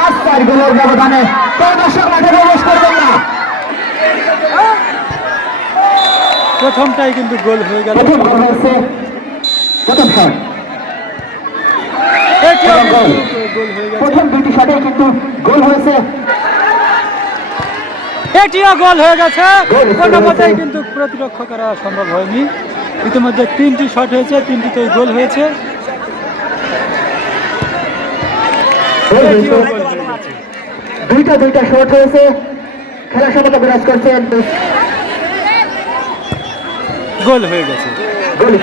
পাঁচ চার গোলের ব্যবধানে কোন দর্শক মাঠে প্রবেশ করবেন না। প্রথমটাই কিন্তু গোল হয়ে গেল। প্রথম গোল হয়েছে প্রথম শট এটিও প্রথম গোল। কিন্তু গোল। গেছে প্রথম দুইটি শটে কিন্তু গোল হয়েছে। এটিও গোল হয়ে গেছে। কোনো মতেই কিন্তু প্রতিরক্ষা করা সম্ভব হয়নি। ইতিমধ্যে তিনটি শট হয়েছে তিনটিতেই গোল হয়েছে গোল এটিও হয়েছে। গোল হয়ে গেছে দুইটা দুইটা শট হয়েছে। খেলা সমতা বিরাজ করছেন। গোল হয়ে গেছে। গোল।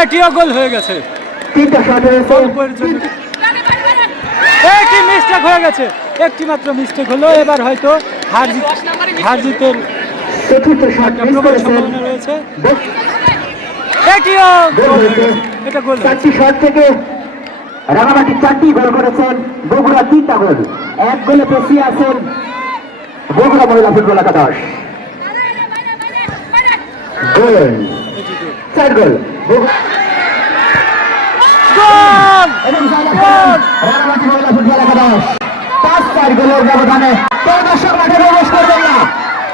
এটিও গোল হয়ে গেছে। তিনটা শট হয়েছে। একটি মিস্টেক হয়ে গেছে। একটি মাত্র মিস্টেক হলো। এবার হয়তো হার জিত হার জিতের চতুর্থ শট মিস করেছেন। চারটি শট থেকে রাঙামাটি চারটি গোল করেছেন বগুড়া তিনটা গোল। এক গোলে পেছিয়ে আছেন বগুড়া মহিলা ফুটবল একাদশ। গোল। চার গোল। রাঙামাটি মহিলা ফুটবল একাদশ। পাঁচ চার গোলের ব্যবধানে কোন দর্শক মাঠে প্রবেশ করবেন না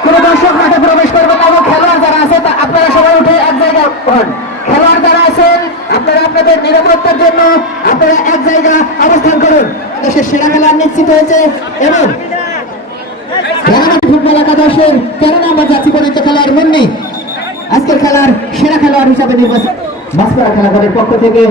কোন দর্শক মাঠে প্রবেশ করবেন না এবং খেলোয়াড় যারা আছে তা আপনারা সবাই উঠে এক জায়গায় হন খেলোয়াড় যারা আছেন, আপনারা আপনাদের নিরাপত্তার জন্য আপনারা এক জায়গা অবস্থান করুন। দেশের সেরা খেলা নিশ্চিত হয়েছে এবং ফুটবল একাদশের তেরো নম্বর যাচ্ছি পর্যন্ত খেলার মুন্নি। আজকের খেলার সেরা খেলোয়াড় হিসাবে নির্বাচন মাসপাড়া খেলাঘরের পক্ষ থেকে